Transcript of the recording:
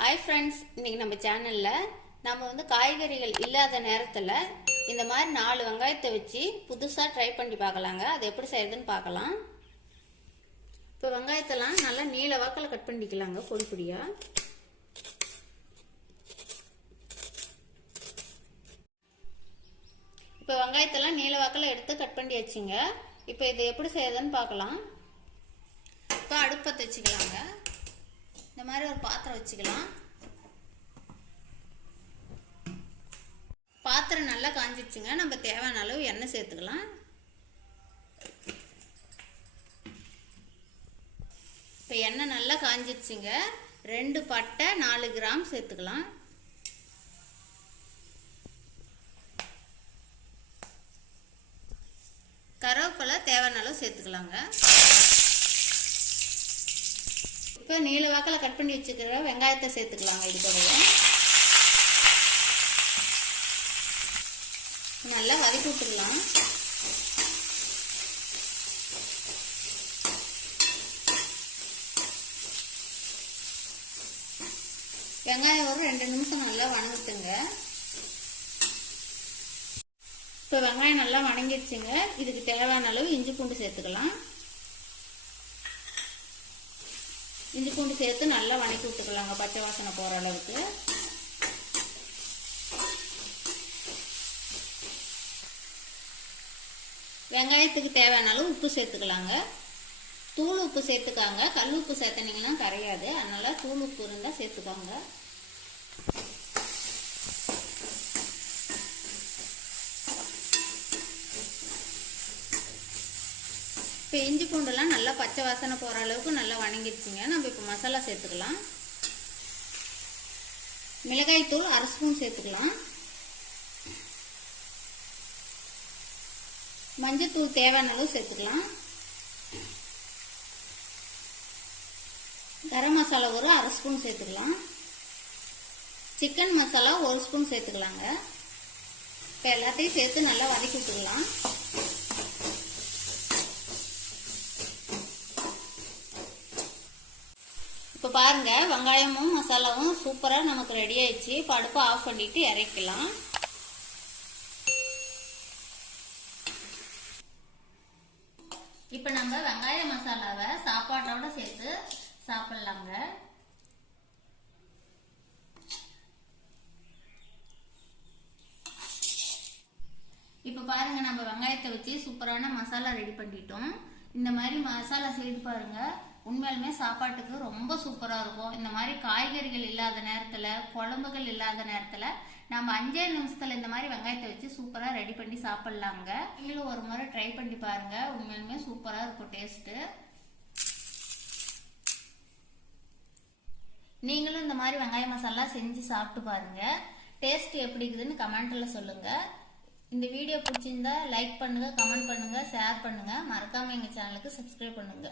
Hi friends, இன்னைக்கு நம்ம சேனலில் நம்ம காய்கறிகள் இல்லாத நேரத்தில் இந்த மாதிரி 4 வெங்காயத்தை வச்சு புதுசாக ட்ரை பண்ணி பார்க்கலாங்க. அது எப்படி செய்யறதுன்னு பார்க்கலாம். இப்போ வெங்காயத்தெல்லாம் நல்லா நீல வாக்கில் கட் பண்ணிக்கலாங்க, பொடி பொடியாக. இப்போ வெங்காயத்தெல்லாம் நீல வாக்கில் எடுத்து கட் பண்ணி வச்சுங்க. இப்போ இது எப்படி செய்யறதுன்னு பார்க்கலாம். இப்போ அடுப்பத்தை வச்சுக்கலாங்க. இந்த மாதிரி ஒரு பாத்திரம் வச்சுக்கலாம். பாத்திரம் நல்லா காஞ்சிடுச்சுங்க. நம்ம தேவையான அளவு எண்ணெய் சேர்த்துக்கலாம். இப்போ எண்ணெய் நல்லா காஞ்சிடுச்சுங்க. 2 பட்டை 4 கிராம் சேர்த்துக்கலாம். கருவேப்பிலை தேவையான அளவு சேர்த்துக்கலாங்க. இப்போ நீல வாக்கில் கட் பண்ணி வச்சுக்கிற வெங்காயத்தை சேர்த்துக்கலாங்க. இது கூடவே நல்லா வதக்கி விட்டுக்கலாம். வெங்காயம் ஒரு 2 நிமிஷம் நல்லா வணங்குத்துங்க. இப்போ வெங்காயம் நல்லா வணங்கிடுச்சுங்க. இதுக்கு தேவையான அளவு இஞ்சி பூண்டு சேர்த்துக்கலாம். இஞ்சி பூண்டு சேர்த்து நல்லா வணக்கி விட்டுக்கலாங்க, பச்சை வாசனை போகிற அளவுக்கு. வெங்காயத்துக்கு தேவையான அளவு உப்பு சேர்த்துக்கலாங்க. தூள் உப்பு சேர்த்துக்காங்க. கல் உப்பு சேர்த்தனீங்கன்னா கரையாது, அதனால தூள் உப்பு இருந்தால் சேர்த்துக்காங்க. இப்போ இஞ்சி பூண்டுலாம் நல்லா பச்சை வாசனை போகிற அளவுக்கு நல்லா வணங்கிடுச்சுங்க. நம்ம இப்போ மசாலா சேர்த்துக்கலாம். மிளகாய் தூள் 1/2 ஸ்பூன் சேர்த்துக்கலாம். மஞ்சத்தூள் தேவையான அளவு சேர்த்துக்கலாம். கரம் மசாலா ஒரு 1/2 ஸ்பூன் சேர்த்துக்கலாம். சிக்கன் மசாலா 1 ஸ்பூன் சேர்த்துக்கலாங்க. இப்போ எல்லாத்தையும் சேர்த்து நல்லா வதக்கி விட்டுக்கலாம். இப்போ பாருங்க, வெங்காயமும் மசாலாவும் சூப்பராக நமக்கு ரெடி ஆயிடுச்சு. இப்போ அடுப்பை ஆஃப் பண்ணிட்டு இறக்கலாம். இப்போ நம்ம வெங்காய மசாலாவை சாப்பாட்டோட சேர்த்து சாப்பிடலாங்க. இப்போ பாருங்க, நம்ம வெங்காயத்தை வச்சு சூப்பரான மசாலா ரெடி பண்ணிட்டோம். இந்த மாதிரி மசாலா செய்து பாருங்க, உண்மையாலுமே சாப்பாட்டுக்கு ரொம்ப சூப்பராக இருக்கும். இந்த மாதிரி காய்கறிகள் இல்லாத நேரத்தில், குழம்புகள் இல்லாத நேரத்தில் நம்ம 5 நிமிஷத்தில் இந்த மாதிரி வெங்காயத்தை வச்சு சூப்பராக ரெடி பண்ணி சாப்பிட்லாங்க. நீங்களும் ஒரு முறை ட்ரை பண்ணி பாருங்க, உண்மையாலுமே சூப்பராக இருக்கும் டேஸ்ட்டு. நீங்களும் இந்த மாதிரி வெங்காய மசாலா செஞ்சு சாப்பிட்டு பாருங்க. டேஸ்ட் எப்படி இருக்குதுன்னு கமெண்ட்ல சொல்லுங்க. இந்த வீடியோ பிடிச்சிருந்தா லைக் பண்ணுங்க, கமெண்ட் பண்ணுங்க, ஷேர் பண்ணுங்க. மறக்காம எங்க சேனலுக்கு சப்ஸ்கிரைப் பண்ணுங்க.